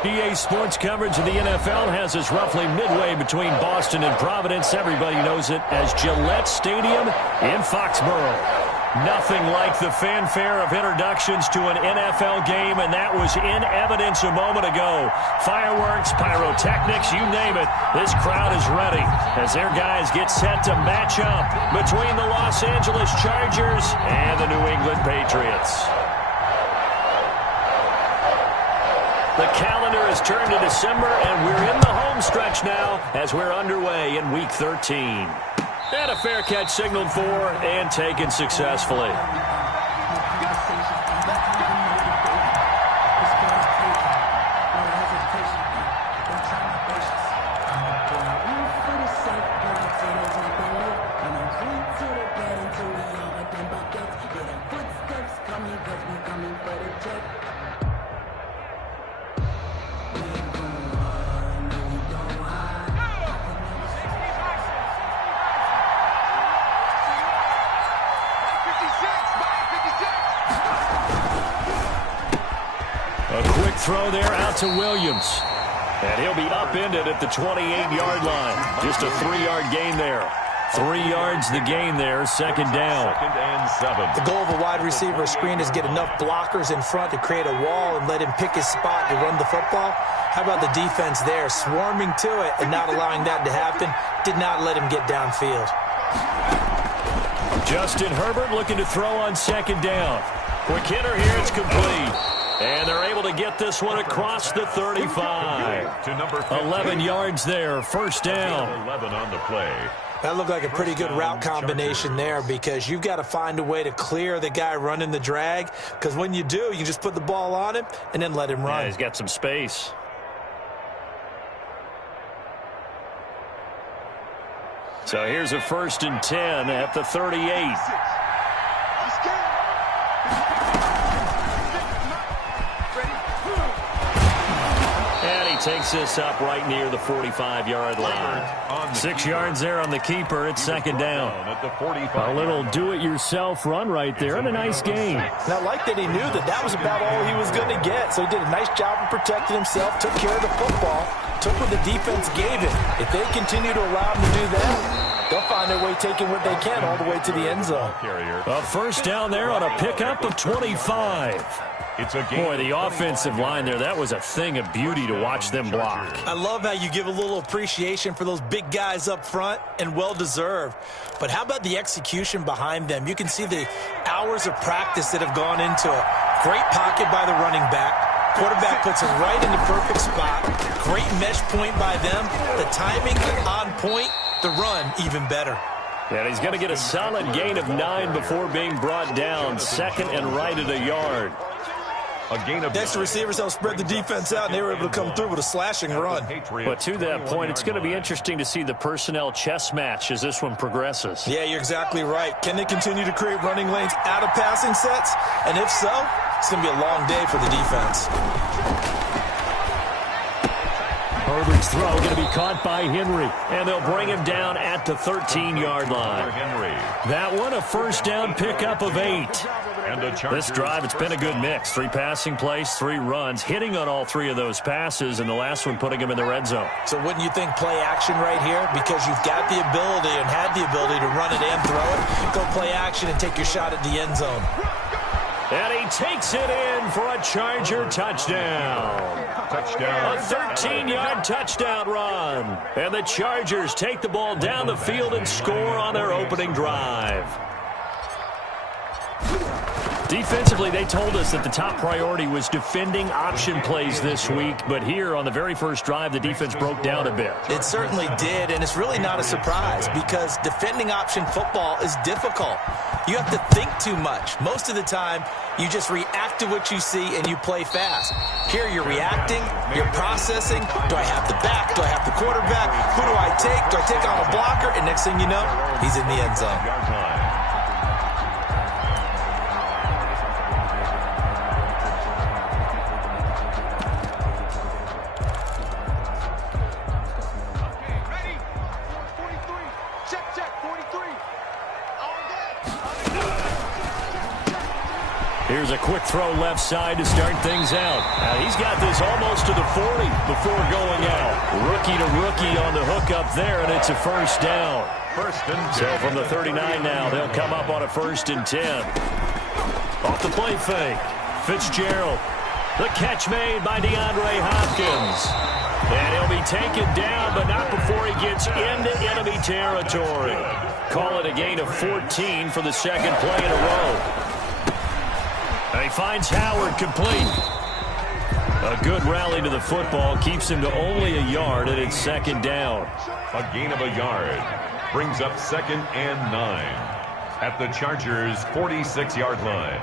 EA Sports coverage of the NFL has us roughly midway between Boston and Providence. Everybody knows it as Gillette Stadium in Foxborough. Nothing like the fanfare of introductions to an NFL game, and that was in evidence a moment ago. Fireworks, pyrotechnics, you name it. This crowd is ready as their guys get set to match up between the Los Angeles Chargers and the New England Patriots. The calendar has turned to December, and we're in the home stretch now as we're underway in Week 13. And a fair catch signaled for and taken successfully. Throw there out to Williams. And he'll be upended at the 28-yard line. Just a 3-yard gain there. 3 yards the gain there, second down. Second and 7. The goal of a wide receiver screen is get enough blockers in front to create a wall and let him pick his spot to run the football. How about the defense there, swarming to it and not allowing that to happen? Did not let him get downfield. Justin Herbert looking to throw on second down. Quick hitter here, it's complete. And they're able to get this one across the 35. To number 11 yards there, first down. 11 on the play. That looked like a pretty good route combination there because you've got to find a way to clear the guy running the drag, because when you do, you just put the ball on him and then let him run. Yeah, he's got some space. So here's a 1st and 10 at the 38. Takes this up right near the 45-yard line. 6 yards there on the keeper. It's second down. A little do-it-yourself run right there and a nice gain. And I like that he knew that that was about all he was going to get. So he did a nice job of protecting himself, took care of the football, took what the defense gave him. If they continue to allow him to do that, they'll find their way taking what they can all the way to the end zone. A first down there on a pickup of 25. Boy, the offensive line there, that was a thing of beauty to watch them block. I love how you give a little appreciation for those big guys up front, and well-deserved. But how about the execution behind them? You can see the hours of practice that have gone into it. Great pocket by the running back. Quarterback puts it right in the perfect spot. Great mesh point by them. The timing on point. The run even better. And he's going to get a solid gain of 9 before being brought down. Second and right at a yard. Next, the receivers helped spread the defense out, and they were able to come through with a slashing run. But to that point, it's going to be interesting to see the personnel chess match as this one progresses. Yeah, you're exactly right. Can they continue to create running lanes out of passing sets? And if so, it's going to be a long day for the defense. Herbert's throw going to be caught by Henry, and they'll bring him down at the 13-yard line. That one, a first down pickup of 8. This drive, it's been a good mix. 3 passing plays, 3 runs, hitting on all 3 of those passes, and the last one putting him in the red zone. So wouldn't you think play action right here? Because you've got the ability and had the ability to run it and throw it. Go play action and take your shot at the end zone. And he takes it in for a Charger touchdown. Touchdown. A 13-yard touchdown run. And the Chargers take the ball down the field and score on their opening drive. Defensively, they told us that the top priority was defending option plays this week, but here on the very first drive, the defense broke down a bit. It certainly did, and it's really not a surprise because defending option football is difficult. You have to think too much. Most of the time, you just react to what you see and you play fast. Here you're reacting, you're processing. Do I have the back? Do I have the quarterback? Who do I take? Do I take on a blocker? And next thing you know, he's in the end zone. Here's a quick throw left side to start things out. Now he's got this almost to the 40 before going out. Rookie to rookie on the hook up there, and it's a first down. First and 10. So from the 39 now, they'll come up on a 1st and 10. Off the play fake. Fitzgerald. The catch made by DeAndre Hopkins. And he'll be taken down, but not before he gets into enemy territory. Call it a gain of 14 for the second play in a row. And he finds Howard complete. A good rally to the football keeps him to only a yard, and it's 2nd down. A gain of a yard brings up 2nd and 9 at the Chargers' 46-yard line.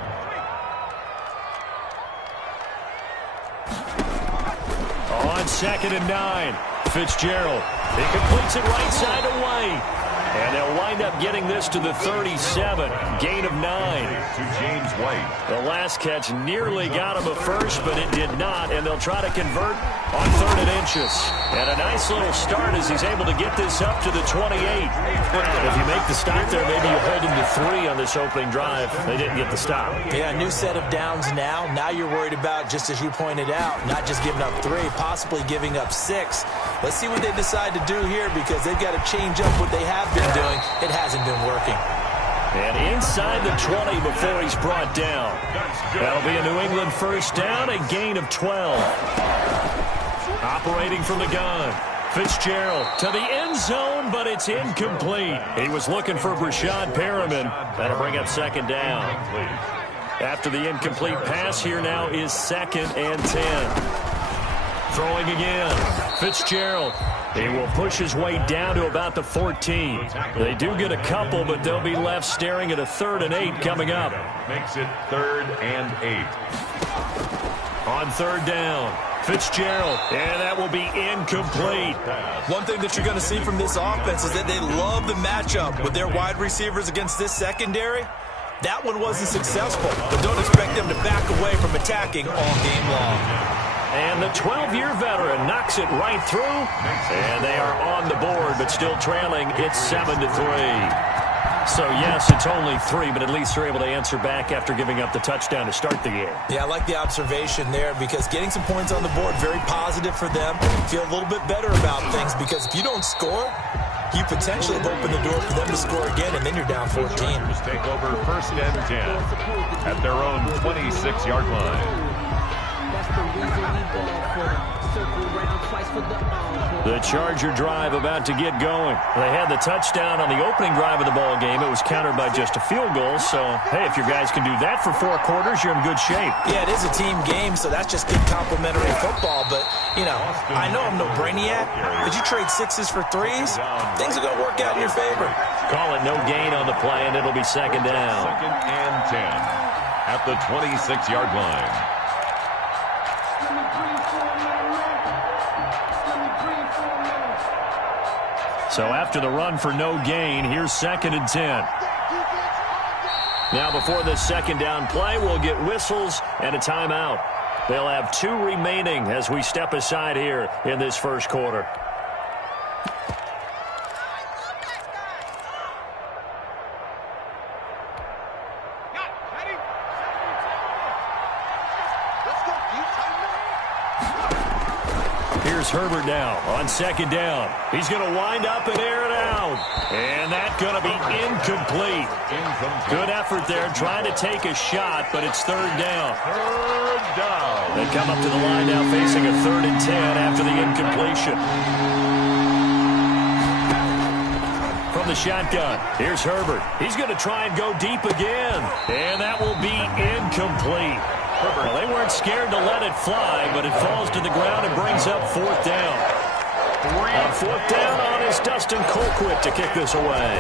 On 2nd and 9, Fitzgerald. He completes it right side away. And they'll wind up getting this to the 37. Gain of 9. To James White. The last catch nearly got him a first, but it did not. And they'll try to convert on 3rd and inches. And a nice little start as he's able to get this up to the 28. If you make the stop there, maybe you hold him to 3 on this opening drive. They didn't get the stop. Yeah, new set of downs now. Now you're worried about, just as you pointed out, not just giving up 3, possibly giving up 6. Let's see what they decide to do here, because they've got to change up what they have been doing. It hasn't been working. And inside the 20 before he's brought down. That'll be a New England first down, a gain of 12. Operating from the gun. Fitzgerald to the end zone, but it's incomplete. He was looking for Brashad Perriman. That'll bring up 2nd down. After the incomplete pass, here now is 2nd and 10. Throwing again. Fitzgerald. He will push his way down to about the 14. They do get a couple, but they'll be left staring at a 3rd and 8 coming up. Makes it 3rd and 8. On 3rd down, Fitzgerald, and that will be incomplete. One thing that you're going to see from this offense is that they love the matchup with their wide receivers against this secondary. That one wasn't successful, but don't expect them to back away from attacking all game long. And the 12-year veteran knocks it right through. And they are on the board, but still trailing. It's 7-3. So, yes, it's only 3, but at least they're able to answer back after giving up the touchdown to start the game. Yeah, I like the observation there, because getting some points on the board, very positive for them. Feel a little bit better about things, because if you don't score, you potentially have opened the door for them to score again, and then you're down 14. Take over 1st and 10 at their own 26-yard line. The Charger drive about to get going. They had the touchdown on the opening drive of the ball game. It was countered by just a field goal. So, hey, if your guys can do that for 4 quarters, you're in good shape. Yeah, it is a team game, so that's just good complimentary football. But, you know, I know I'm no brainiac, but you trade 6s for 3s, things are going to work out in your favor. Call it no gain on the play, and it'll be 2nd down. 2nd and 10 at the 26-yard line. So after the run for no gain, here's 2nd and 10. Now before this 2nd down play, we'll get whistles and a timeout. They'll have 2 remaining as we step aside here in this first quarter. Here's Herbert now on 2nd down. He's going to wind up and air it out. And that's going to be incomplete. Good effort there trying to take a shot, but it's 3rd down. 3rd down. They come up to the line now facing a 3rd and 10 after the incompletion. From the shotgun, here's Herbert. He's going to try and go deep again. And that will be incomplete. Well, they weren't scared to let it fly, but it falls to the ground and brings up 4th down. On 4th down on is Dustin Colquitt to kick this away.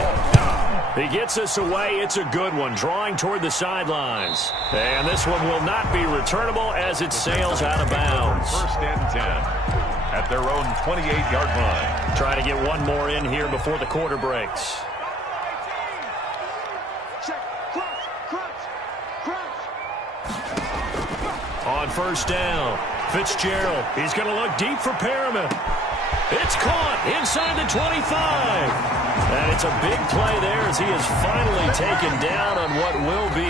He gets us away. It's a good one, drawing toward the sidelines. And this one will not be returnable as it sails out of bounds. 1st and 10 at their own 28-yard line. Trying to get one more in here before the quarter breaks. On 1st down, Fitzgerald. He's going to look deep for Perriman. It's caught inside the 25. And it's a big play there as he is finally taken down on what will be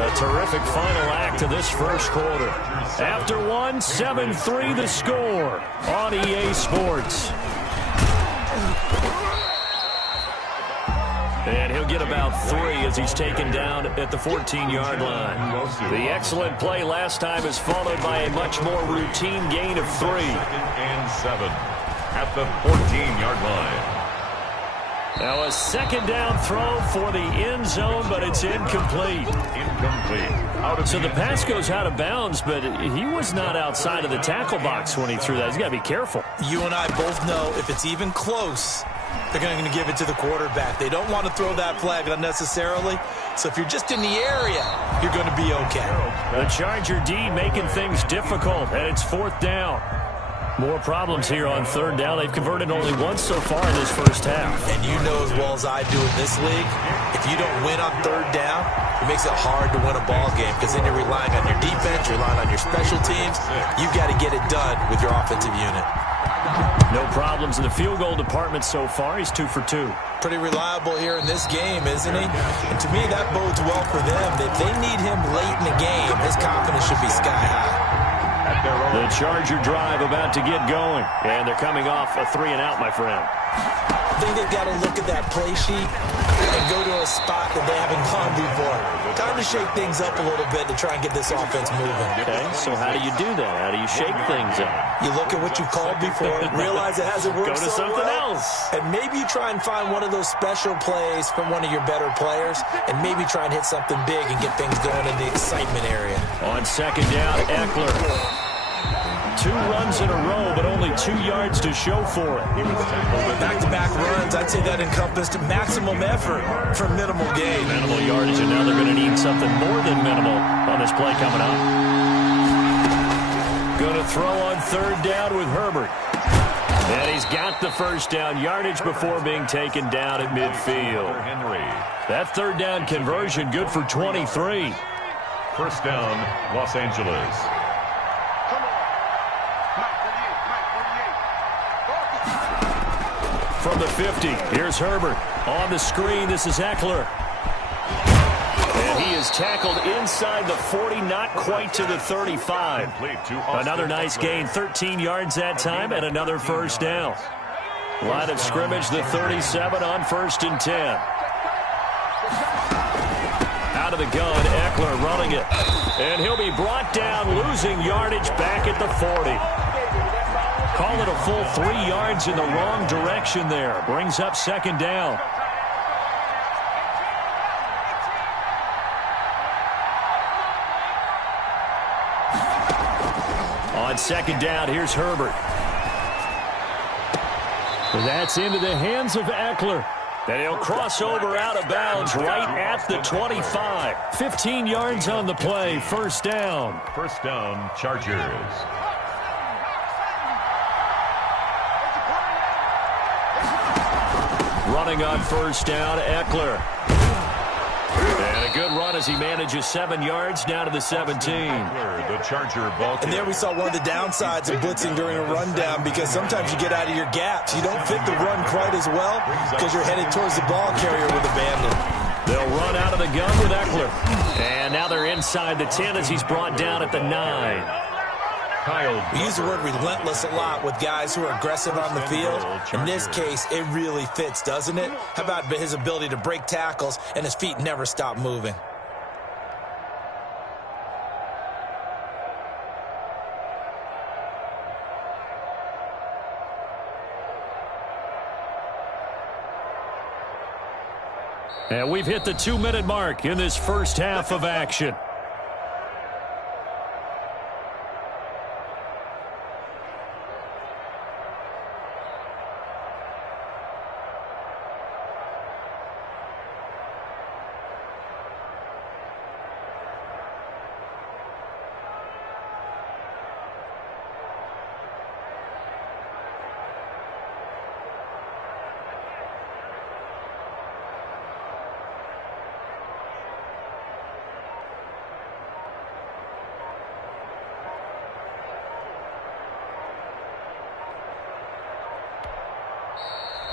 a terrific final act of this first quarter. After one, 7-3 the score on EA Sports. And he'll get about 3 as he's taken down at the 14-yard line. The excellent play last time is followed by a much more routine gain of 3. 2nd and 7 at the 14-yard line. Now a second down throw for the end zone, but it's incomplete. So the pass goes out of bounds, but he was not outside of the tackle box when he threw that. He's got to be careful. You and I both know if it's even close, they're going to give it to the quarterback. They don't want to throw that flag unnecessarily. So if you're just in the area, you're going to be okay. The Charger D making things difficult, and it's 4th down. More problems here on 3rd down. They've converted only once so far in this first half. And you know as well as I do in this league, if you don't win on 3rd down, it makes it hard to win a ball game because then you're relying on your defense, you're relying on your special teams. You've got to get it done with your offensive unit. No problems in the field goal department so far. He's 2 for 2. Pretty reliable here in this game, isn't he? And to me, that bodes well for them. If they need him late in the game, his confidence should be sky high. The Charger drive about to get going. And they're coming off a 3-and-out, my friend. I think they've got to look at that play sheet and go to a spot that they haven't gone before. Time to shake things up a little bit to try and get this offense moving. Okay, so how do you do that? How do you shake things up? You look at what you called before, realize it hasn't worked Go to so something well, else. and maybe you try and find one of those special plays from one of your better players, and maybe try and hit something big and get things going in the excitement area. On 2nd down, Eckler. 2 runs in a row, but only 2 yards to show for it. Back-to-back runs, I'd say that encompassed maximum effort for minimal gain. Minimal yardage, and now they're going to need something more than minimal on this play coming up. Going to throw on 3rd down with Herbert. And he's got the first down yardage before being taken down at midfield. That 3rd down conversion good for 23. 1st down, Los Angeles. From the 50, here's Herbert. On the screen, this is Eckler. And he is tackled inside the 40, not quite to the 35. Another nice gain, 13 yards that time, and another first down. Line of scrimmage, the 37 on 1st and 10. Out of the gun, Eckler running it. And he'll be brought down, losing yardage back at the 40. Call it a full 3 yards in the wrong direction there. Brings up 2nd down. On 2nd down, here's Herbert. That's into the hands of Eckler. And he'll cross over out of bounds right at the 25. 15 yards on the play, 1st down. 1st down, Chargers. Running on 1st down, Eckler. And a good run as he manages 7 yards down to the 17. The Charger ball. And there we saw one of the downsides of blitzing during a rundown because sometimes you get out of your gaps. You don't fit the run quite as well because you're headed towards the ball carrier with abandon. They'll run out of the gun with Eckler. And now they're inside the 10 as he's brought down at the 9. We use the word relentless a lot with guys who are aggressive on the field. In this case, it really fits, doesn't it? How about his ability to break tackles and his feet never stop moving? And we've hit the 2-minute mark in this first half of action.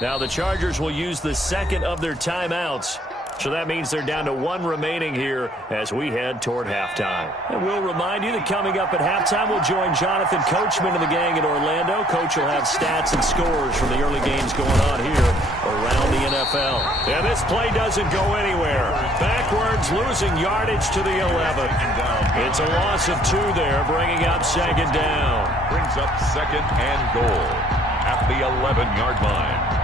Now the Chargers will use the second of their timeouts. So that means they're down to one remaining here as we head toward halftime. And we'll remind you that coming up at halftime, we'll join Jonathan Coachman and the gang in Orlando. Coach will have stats and scores from the early games going on here around the NFL. And this play doesn't go anywhere. Backwards, losing yardage to the 11. It's a loss of 2 there, bringing up second down. Brings up second and goal at the 11-yard line.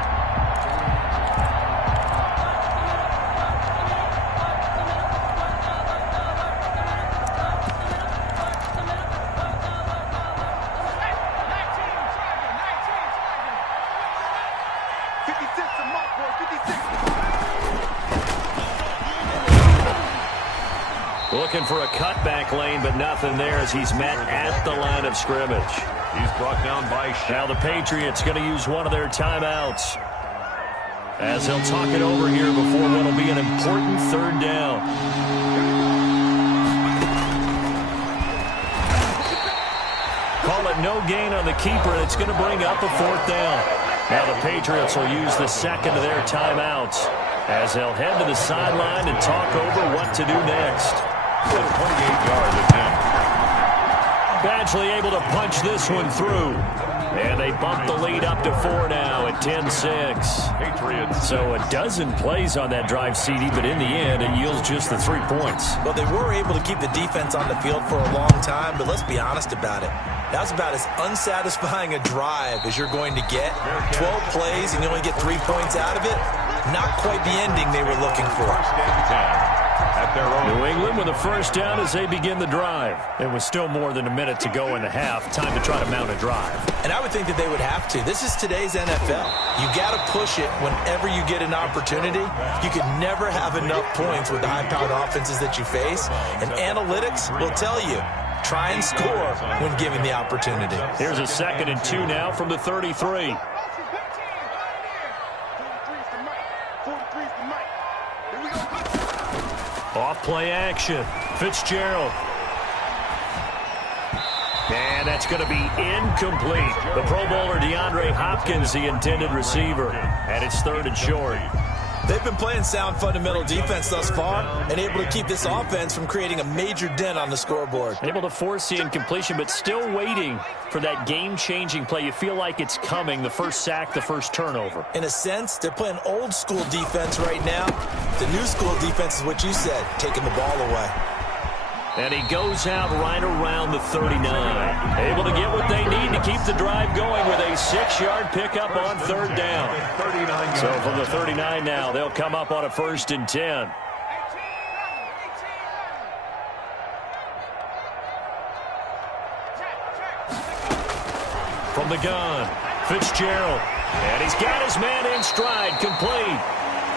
Looking for a cutback lane, but nothing there as he's met at the line of scrimmage. He's brought down by Now the Patriots going to use one of their timeouts as they'll talk it over here before what will be an important third down. Call it no gain on the keeper, and it's going to bring up a 4th down. Now the Patriots will use the second of their timeouts as they'll head to the sideline and talk over what to do next. A 28-yard attempt. Badgley able to punch this one through. And they bump the lead up to 4 now at 10-6. Patriots. So a dozen plays on that drive, CD, but in the end, it yields just the 3 points. Well, they were able to keep the defense on the field for a long time, but let's be honest about it. That's about as unsatisfying a drive as you're going to get. 12 plays and you only get 3 points out of it. Not quite the ending they were looking for. At their own. New England with a first down as they begin the drive. It was still more than a minute to go in the half. Time to try to mount a drive. And I would think that they would have to. This is today's NFL. You got to push it whenever you get an opportunity. You can never have enough points with the high-powered offenses that you face. And analytics will tell you, try and score when given the opportunity. Here's a 2nd and 2 now from the 33. Off play action. Fitzgerald. And that's going to be incomplete. The Pro Bowler DeAndre Hopkins, the intended receiver. And it's 3rd and short. They've been playing sound fundamental defense thus far and able to keep this offense from creating a major dent on the scoreboard. Able to force the incompletion, but still waiting for that game-changing play. You feel like it's coming, the first sack, the first turnover. In a sense, they're playing old-school defense right now. The new-school defense is what you said, taking the ball away. And he goes out right around the 39. Able to get what they need to keep the drive going with a 6-yard pickup on 3rd down. So from the 39 now, they'll come up on a 1st and 10. From the gun, Fitzgerald. And he's got his man in stride, complete.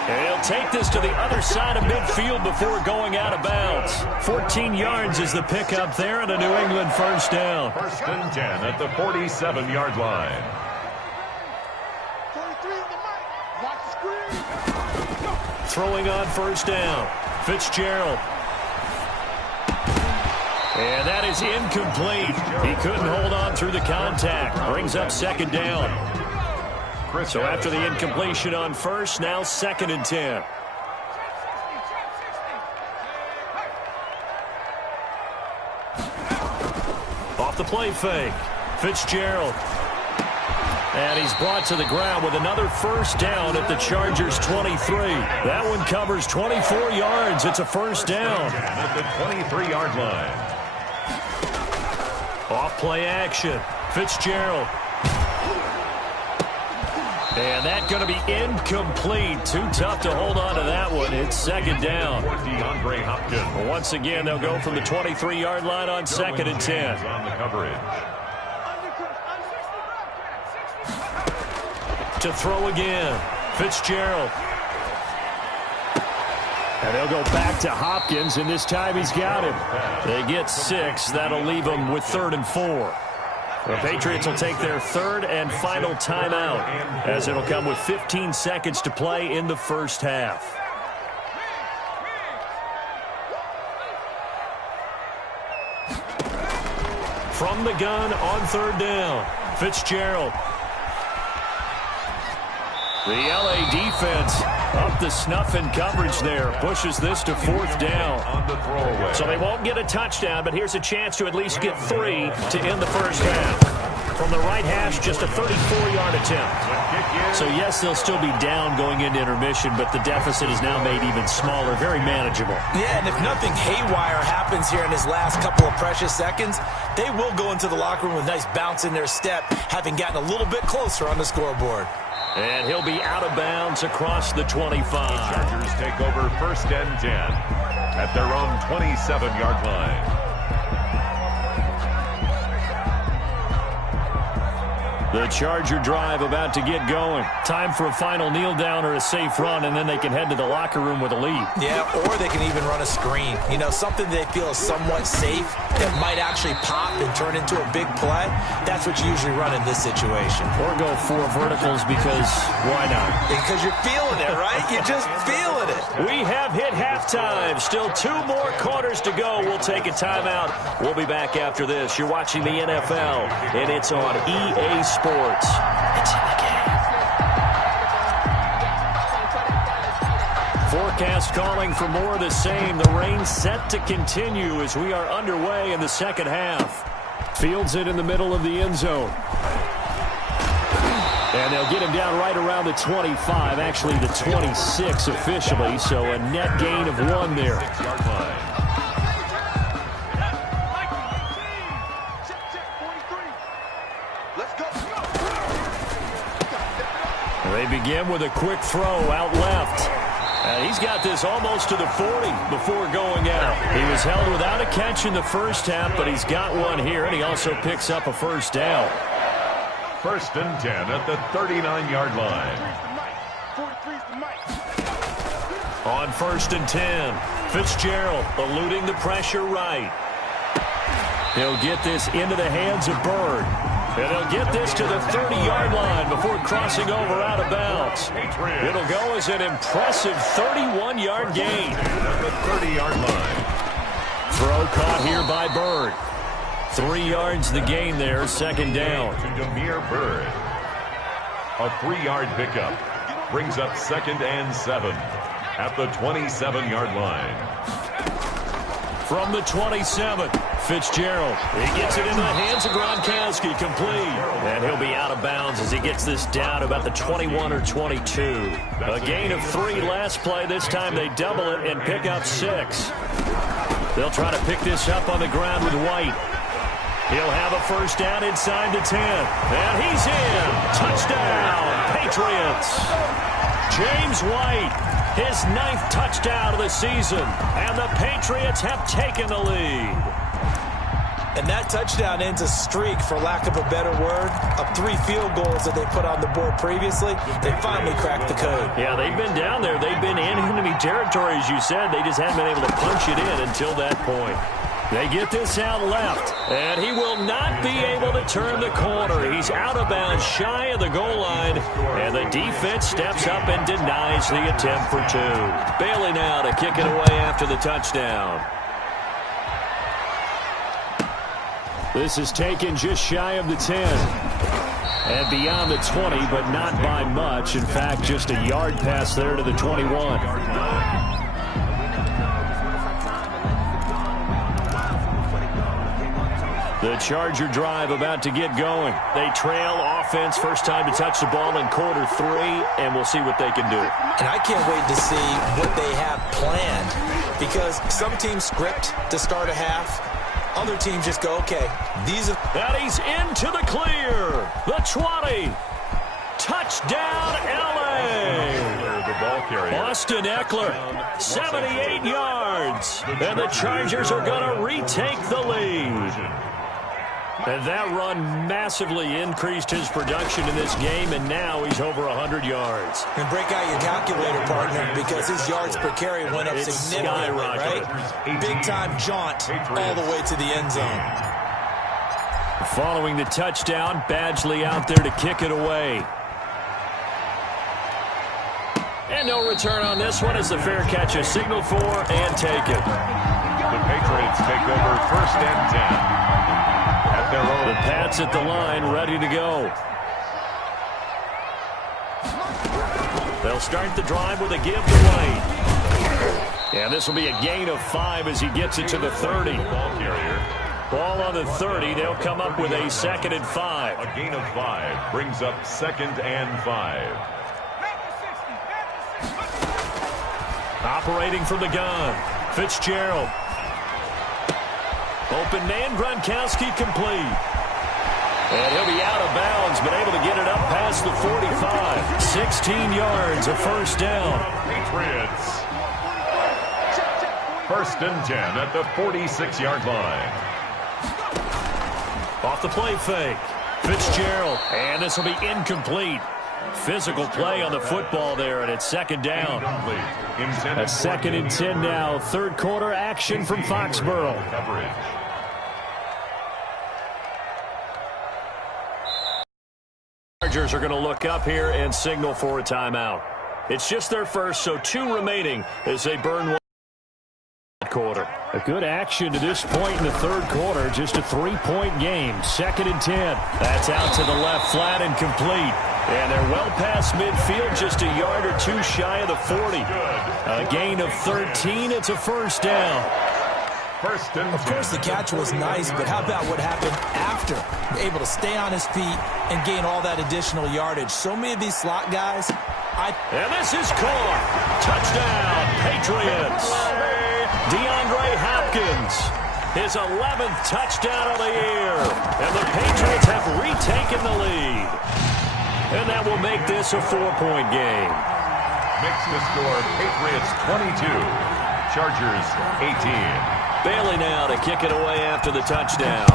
And he'll take this to the other side of midfield before going out of bounds. 14 yards is the pickup there and a New England first down. 1st and 10 at the 47-yard line. Throwing on 1st down. Fitzgerald. And that is incomplete. He couldn't hold on through the contact. Brings up 2nd down. So after the incompletion on 1st, now 2nd and 10. Off the play fake. Fitzgerald. And he's brought to the ground with another first down at the Chargers' 23. That one covers 24 yards. It's a first down. At the 23-yard line. Off play action. Fitzgerald. And that's going to be incomplete. Too tough to hold on to that one. It's 2nd down. DeAndre Hopkins. Once again, they'll go from the 23-yard line on 2nd and 10. On the coverage. To throw again. Fitzgerald. And they'll go back to Hopkins, and this time he's got him. They get 6. That'll leave them with 3rd and 4. The Patriots will take their 3rd and final timeout as it'll come with 15 seconds to play in the first half. From the gun on 3rd down, Fitzgerald. The LA defense up the snuff in coverage there. Pushes this to 4th down. On the throwaway. So they won't get a touchdown, but here's a chance to at least get 3 to end the first half. From the right hash, just a 34-yard attempt. So, yes, they'll still be down going into intermission, but the deficit is now made even smaller, very manageable. Yeah, and if nothing haywire happens here in his last couple of precious seconds, they will go into the locker room with a nice bounce in their step, having gotten a little bit closer on the scoreboard. And he'll be out of bounds across the 25. The Chargers take over 1st and 10 at their own 27-yard line. The Charger drive about to get going. Time for a final kneel down or a safe run, and then they can head to the locker room with a lead. Yeah, or they can even run a screen. You know, something they feel is somewhat safe that might actually pop and turn into a big play. That's what you usually run in this situation. Or go 4 verticals because why not? Because you're feeling it, right? You're just feeling it. We have hit halftime. Still 2 more quarters to go. We'll take a timeout. We'll be back after this. You're watching the NFL, and it's on EA Sports. It's in the game. Forecast calling for more of the same. The rain set to continue as we are underway in the second half. Fields it in the middle of the end zone. And they'll get him down right around the 25, actually the 26 officially, so a net gain of 1 there. They begin with a quick throw out left. He's got this almost to the 40 before going out. He was held without a catch in the first half, but he's got one here, and he also picks up a first down. 1st and 10 at the 39-yard line. On 1st and 10, Fitzgerald eluding the pressure right. He'll get this into the hands of Bird. And he'll get this to the 30-yard line before crossing over out of bounds. It'll go as an impressive 31-yard gain. At the 30-yard line. Throw caught here by Bird. 3 yards the gain there, 2nd down. To Demir Bird. A 3-yard pickup. Brings up 2nd and 7 at the 27-yard line. From the 27, Fitzgerald. He gets it into the hands of Gronkowski, complete. And he'll be out of bounds as he gets this down about the 21 or 22. A gain of 3 last play. This time they double it and pick up 6. They'll try to pick this up on the ground with White. He'll have a first down inside the 10. And he's in. Touchdown, Patriots. James White. His 9th touchdown of the season, and the Patriots have taken the lead. And that touchdown ends a streak, for lack of a better word, of 3 field goals that they put on the board previously. They finally cracked the code. Yeah, they've been down there. They've been in enemy territory, as you said. They just haven't been able to punch it in until that point. They get this out left, and he will not be able to turn the corner. He's out of bounds, shy of the goal line, and the defense steps up and denies the attempt for 2. Bailey now to kick it away after the touchdown. This is taken just shy of the 10. And beyond the 20, but not by much. In fact, just a yard pass there to the 21. The Charger drive about to get going. They trail offense, first time to touch the ball in quarter 3, and we'll see what they can do. And I can't wait to see what they have planned, because some teams script to start a half. Other teams just go, okay, these are... And he's into the clear. The 20. Touchdown, L.A. The ball carrier. Austin Eckler, 78 yards. And the Chargers are going to retake the lead. And that run massively increased his production in this game, and now he's over 100 yards. And break out your calculator, partner, because his yards per carry went up significantly, right? Big-time jaunt all the way to the end zone. Following the touchdown, Badgley out there to kick it away. And no return on this one as the fair catch is signaled for and taken. The Patriots take over 1st and 10. The Pats at the line, ready to go. They'll start the drive with a give to White. And this will be a gain of 5 as he gets it to the 30. Ball carrier. Ball on the 30. They'll come up with a 2nd and 5. A gain of 5 brings up 2nd and 5. Operating from the gun, Fitzgerald. Open man, Gronkowski complete. And he'll be out of bounds, but able to get it up past the 45. 16 yards, a first down. Patriots. 1st and 10 at the 46-yard line. Off the play fake. Fitzgerald. And this will be incomplete. Physical play on the football there, and it's 2nd down. A 2nd and 10 now. 3rd quarter action from Foxborough. Coverage. Chargers are going to look up here and signal for a timeout. It's just their first, so 2 remaining as they burn one quarter. A good action to this point in the 3rd quarter. Just a 3-point game. 2nd and 10. That's out to the left, flat and complete. And they're well past midfield, just a yard or 2 shy of the 40. A gain of 13. It's a first down. Of course, the catch was nice, but how about what happened after? Able to stay on his feet and gain all that additional yardage. So many of these slot guys. And this is caught. Touchdown, Patriots. DeAndre Hopkins, his 11th touchdown of the year. And the Patriots have retaken the lead. And that will make this a 4-point game. Makes the score Patriots 22, Chargers 18. Bailey now to kick it away after the touchdown.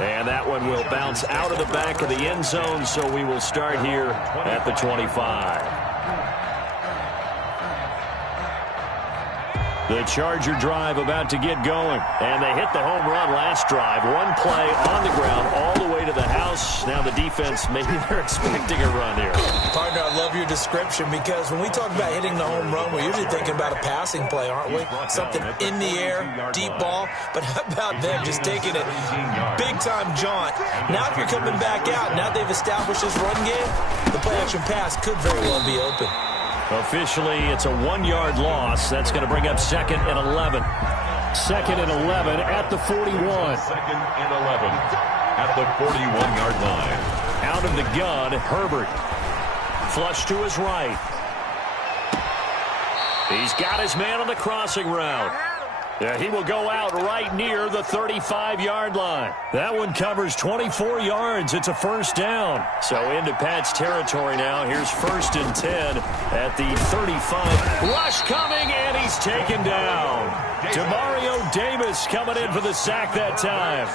And that one will bounce out of the back of the end zone, so we will start here at the 25. The Charger drive about to get going. And they hit the home run last drive. 1 play on the ground all the way to the house. Now the defense, maybe they're expecting a run here. Partner, I love your description because when we talk about hitting the home run, we're usually thinking about a passing play, aren't we? Something in the air, deep ball. But how about them just taking it big-time jaunt? Now if you're coming back out, now they've established this run game, the play-action pass could very well be open. Officially, it's a 1-yard loss. That's going to bring up 2nd and 11. 2nd and 11 at the 41. 2nd and 11 at the 41-yard line. Out of the gun, Herbert. Flush to his right. He's got his man on the crossing route. Yeah, he will go out right near the 35-yard line. That one covers 24 yards. It's a first down. So into Pat's territory now. Here's 1st and 10 at the 35. Rush coming, and he's taken down. Demario Davis coming in for the sack that time.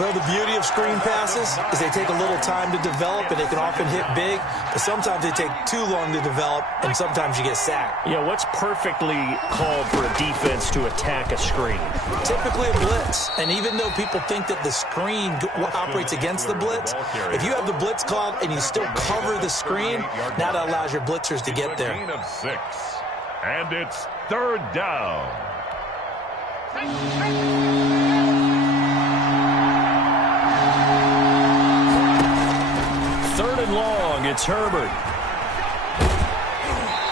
Well, the beauty of screen passes is they take a little time to develop, and they can often hit big, but sometimes they take too long to develop, and sometimes you get sacked. Yeah, what's perfectly called for a defense to attack a screen? Typically a blitz, and even though people think that the screen operates against the blitz, if you have the blitz called and you still cover the screen, now that allows your blitzers to get there. Gain of 6, and it's 3rd down. 3rd and long, it's Herbert.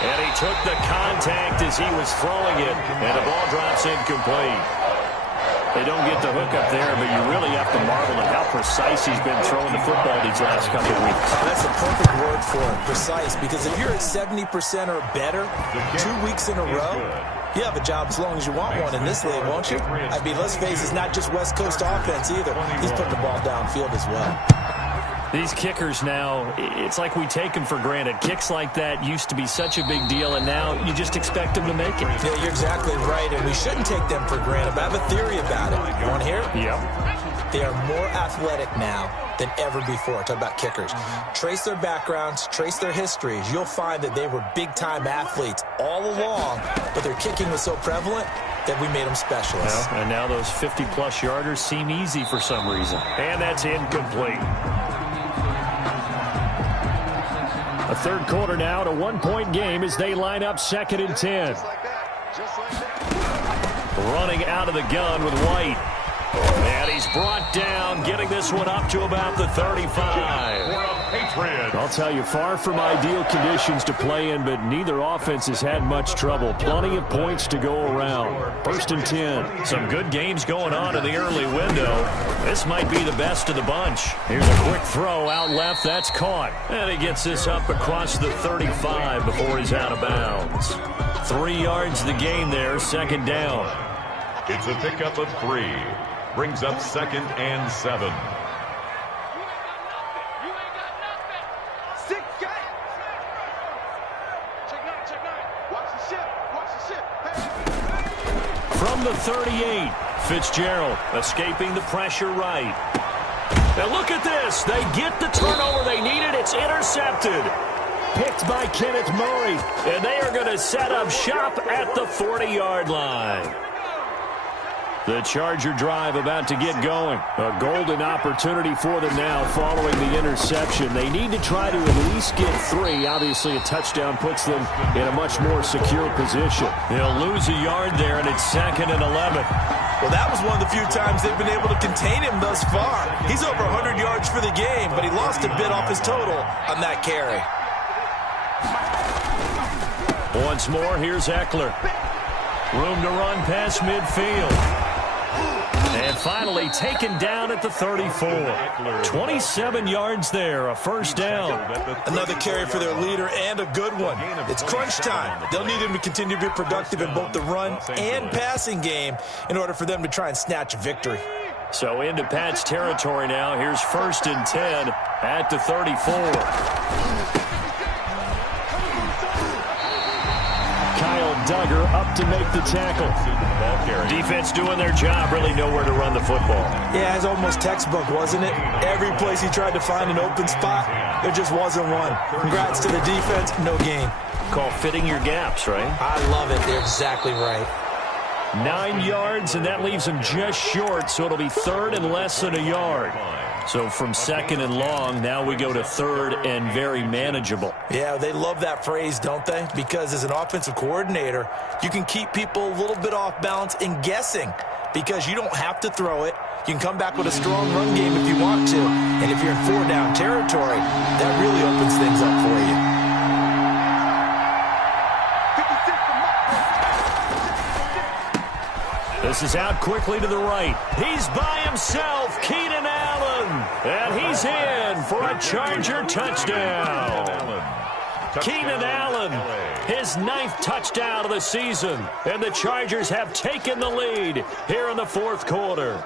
And he took the contact as he was throwing it, and the ball drops incomplete. They don't get the hook up there, but you really have to marvel at how precise he's been throwing the football these last couple of weeks. That's the perfect word for it, precise, because if you're at 70% or better 2 weeks in a row, you have a job as long as you want one in this league, won't you? I mean, let's face it, it's not just West Coast offense either. He's putting the ball downfield as well. These kickers now, it's like we take them for granted. Kicks like that used to be such a big deal, and now you just expect them to make it. Yeah, you're exactly right, and we shouldn't take them for granted, but I have a theory about it. You want to hear it? Yep. They are more athletic now than ever before. Talk about kickers. Trace their backgrounds, trace their histories. You'll find that they were big-time athletes all along, but their kicking was so prevalent that we made them specialists. Well, and now those 50-plus yarders seem easy for some reason. And that's incomplete. A 3rd quarter now, to 1-point game as they line up 2nd and 10. Running out of the gun with White. And And he's brought down, getting this one up to about the 35. I'll tell you, far from ideal conditions to play in, but neither offense has had much trouble. Plenty of points to go around. 1st and 10. Some good games going on in the early window. This might be the best of the bunch. Here's a quick throw out left. That's caught. And he gets this up across the 35 before he's out of bounds. 3 yards the game there, 2nd down. It's a pickup of 3. Brings up 2nd and 7. From the 38, Fitzgerald escaping the pressure right. Now look at this. They get the turnover they needed. It's intercepted. Picked by Kenneth Murray. And they are going to set up shop at the 40-yard line. The Charger drive about to get going. A golden opportunity for them now following the interception. They need to try to at least get 3. Obviously, a touchdown puts them in a much more secure position. They'll lose a yard there, and it's 2nd and 11. Well, that was one of the few times they've been able to contain him thus far. He's over 100 yards for the game, but he lost a bit off his total on that carry. Once more, here's Eckler. Room to run past midfield. And finally taken down at the 34. 27 yards there, a 1st down. Another carry for their leader and a good one. It's crunch time. They'll need him to continue to be productive in both the run and passing game in order for them to try and snatch a victory. So into Pat's territory now. Here's 1st and 10 at the 34. Duggar up to make the tackle. Defense doing their job, really nowhere to run the football. Yeah, it's almost textbook, wasn't it? Every place he tried to find an open spot, there just wasn't one. Congrats to the defense, no gain. Call fitting your gaps, right? I love it. They're exactly right. 9 yards, and that leaves him just short, so it'll be 3rd and less than a yard. So from 2nd and long, now we go to 3rd and very manageable. Yeah, they love that phrase, don't they? Because as an offensive coordinator, you can keep people a little bit off balance and guessing because you don't have to throw it. You can come back with a strong run game if you want to. And if you're in 4-down territory, that really opens things up for you. This is out quickly to the right. He's by himself, Keenan Allen. And he's in for a Charger touchdown. Keenan Allen, his 9th touchdown of the season. And the Chargers have taken the lead here in the 4th quarter.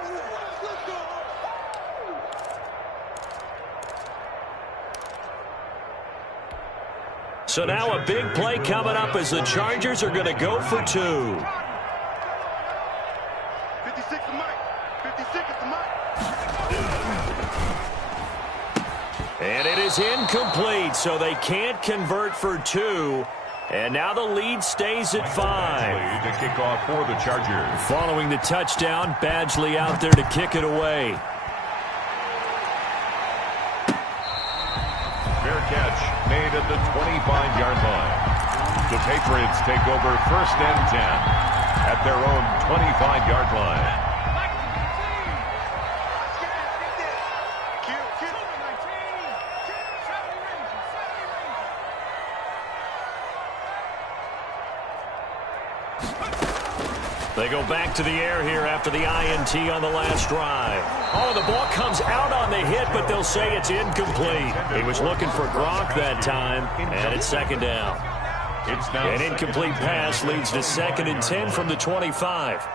So now a big play coming up as the Chargers are going to go for 2. And it is incomplete, so they can't convert for 2. And now the lead stays at 5. To kick off for the Chargers. Following the touchdown, Badgley out there to kick it away. Fair catch made at the 25-yard line. The Patriots take over 1st and 10 at their own 25-yard line. They go back to the air here after the INT on the last drive. Oh, the ball comes out on the hit, but they'll say it's incomplete. He was looking for Gronk that time, and it's 2nd down. An incomplete pass leads to 2nd and 10 from the 25.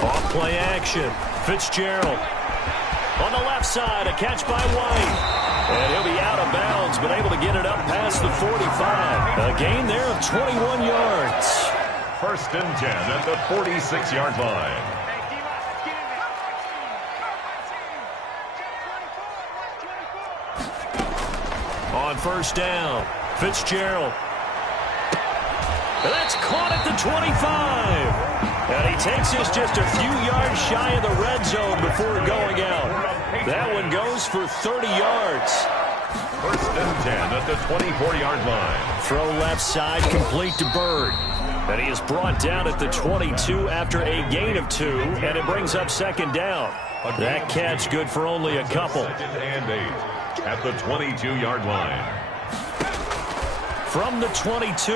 Off play action. Fitzgerald. On the left side, a catch by White. And he'll be out of bounds, but able to get it up past the 45. A gain there of 21 yards. 1st and 10 at the 46-yard line. On 1st down, Fitzgerald. And that's caught at the 25. And he takes us just a few yards shy of the red zone before going out. That one goes for 30 yards. First and 10 at the 24-yard line. Throw left side, complete to Bird. And he is brought down at the 22 after a gain of 2, and it brings up second down. That catch good for only a couple. Second and 8 at the 22-yard line. From the 22,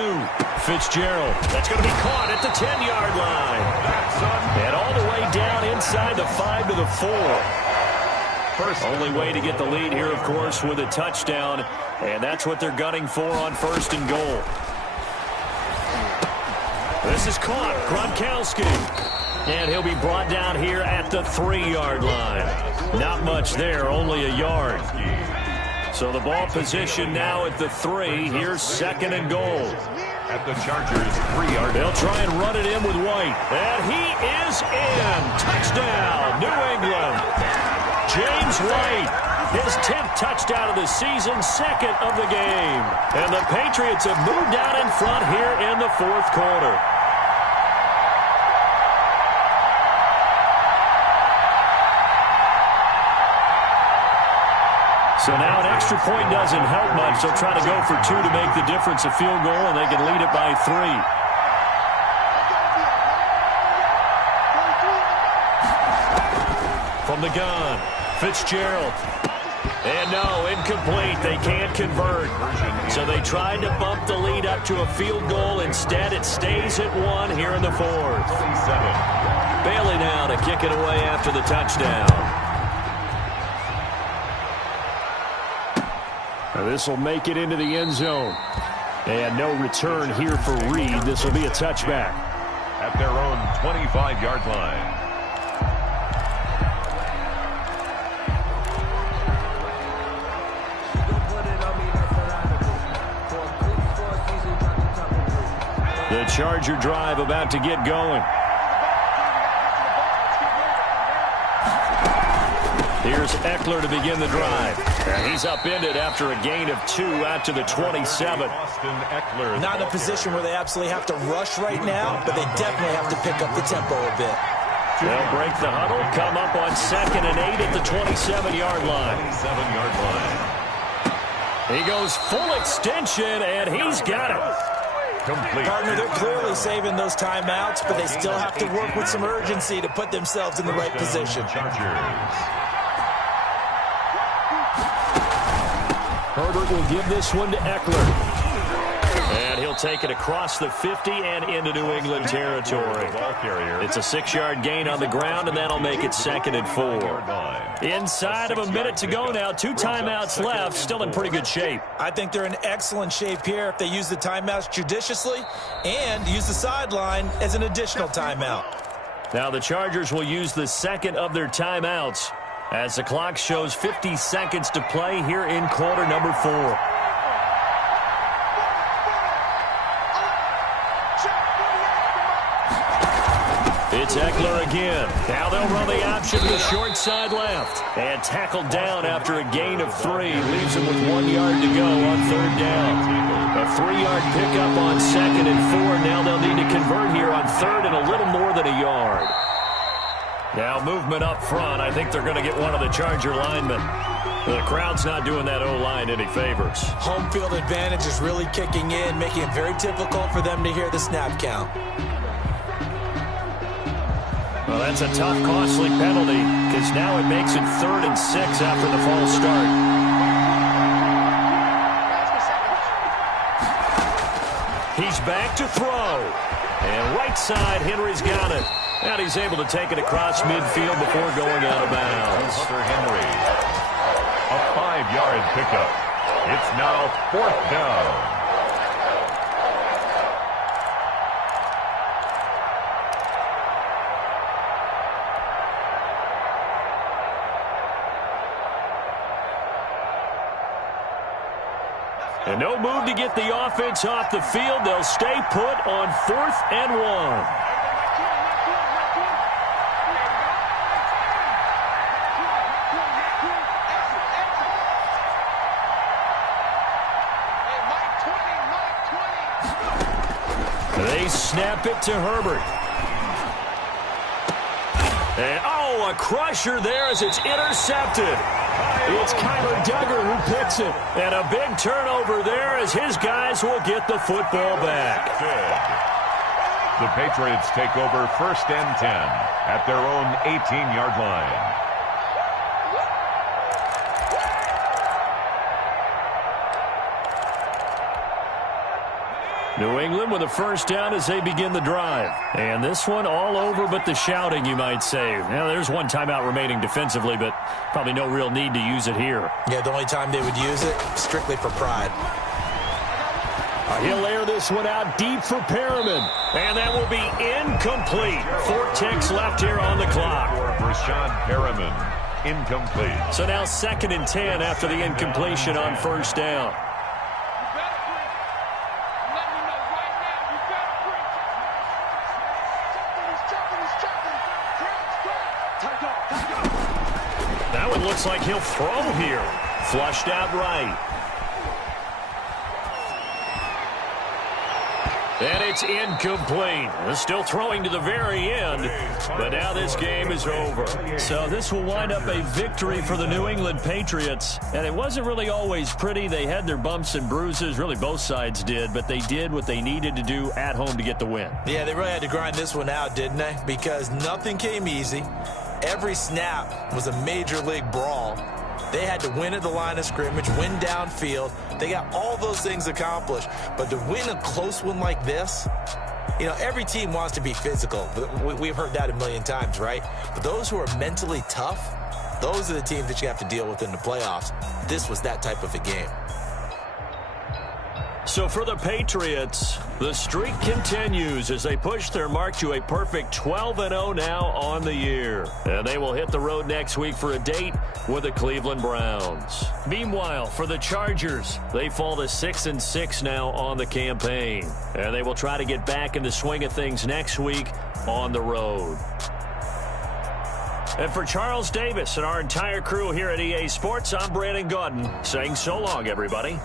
Fitzgerald. That's going to be caught at the 10-yard line. And all the way down inside the 5 to the 4. Only way to get the lead here, of course, with a touchdown. And that's what they're gunning for on first and goal. This is caught. Gronkowski. And he'll be brought down here at the 3-yard line. Not much there, only a yard. So the ball position now at the 3. Here's second and goal. At the Chargers' 3-yard. They'll try and run it in with White. And he is in. Touchdown, New England. James White, his 10th touchdown of the season, second of the game. And the Patriots have moved out in front here in the fourth quarter. So now an extra point doesn't help much. They'll try to go for 2 to make the difference a field goal, and they can lead it by 3. From the gun, Fitzgerald. And no, incomplete. They can't convert. So they tried to bump the lead up to a field goal. Instead, it stays at 1 here in the fourth. Bailey now to kick it away after the touchdown. This will make it into the end zone. And no return here for Reed. This will be a touchback. At their own 25-yard line. The Charger drive about to get going. Here's Eckler to begin the drive. And he's upended after a gain of 2 out to the 27. Not in a position where they absolutely have to rush right now, but they definitely have to pick up the tempo a bit. They'll break the huddle, come up on second and 8 at the 27-yard line. 27-yard line. He goes full extension, and he's got it. Complete. Partner, they're clearly saving those timeouts, but they still have to work with some urgency to put themselves in the right position. Herbert will give this one to Eckler. And he'll take it across the 50 and into New England territory. It's a 6-yard gain on the ground, and that'll make it second and 4. Inside of a minute to go now. 2 timeouts left. Still in pretty good shape. I think they're in excellent shape here if they use the timeouts judiciously and use the sideline as an additional timeout. Now the Chargers will use the second of their timeouts as the clock shows 50 seconds to play here in quarter number 4. It's Eckler again. Now they'll run the option to the short side left. And tackled down after a gain of 3. Leaves him with 1 yard to go on third down. A 3-yard pickup on second and 4. Now they'll need to convert here on third and a little more than a yard. Now movement up front. I think they're going to get one of the Charger linemen. The crowd's not doing that O-line any favors. Home field advantage is really kicking in, making it very difficult for them to hear the snap count. Well, that's a tough, costly penalty because now it makes it 3rd and 6 after the false start. He's back to throw. And right side, Henry's got it. And he's able to take it across midfield before going out of bounds. Hunter Henry. A 5-yard pickup. It's now 4th down. And no move to get the offense off the field. They'll stay put on 4th and 1. They snap it to Herbert. And, oh, a crusher there as it's intercepted. It's Kyler Duggar who picks it. And a big turnover there as his guys will get the football back. The Patriots take over 1st and 10 at their own 18-yard line. New England with a first down as they begin the drive. And this one all over but the shouting, you might say. Now, there's one timeout remaining defensively, but probably no real need to use it here. Yeah, the only time they would use it, strictly for pride. He'll air this one out deep for Perriman. And that will be incomplete. 4 ticks left here on the clock. Rashad Perriman, incomplete. So now 2nd and 10 after the incompletion on first down. That one looks like he'll throw here. Flushed out right. And it's incomplete. They're still throwing to the very end, but now this game is over. So this will wind up a victory for the New England Patriots. And it wasn't really always pretty. They had their bumps and bruises. Really, both sides did, but they did what they needed to do at home to get the win. Yeah, they really had to grind this one out, didn't they? Because nothing came easy. Every snap was a major league brawl. They had to win at the line of scrimmage, win downfield. They got all those things accomplished. But to win a close one like this, you know, every team wants to be physical. We've heard that a million times, right? But those who are mentally tough, those are the teams that you have to deal with in the playoffs. This was that type of a game. So for the Patriots, the streak continues as they push their mark to a perfect 12-0 now on the year. And they will hit the road next week for a date with the Cleveland Browns. Meanwhile, for the Chargers, they fall to 6-6 now on the campaign. And they will try to get back in the swing of things next week on the road. And for Charles Davis and our entire crew here at EA Sports, I'm Brandon Gaudin saying so long, everybody.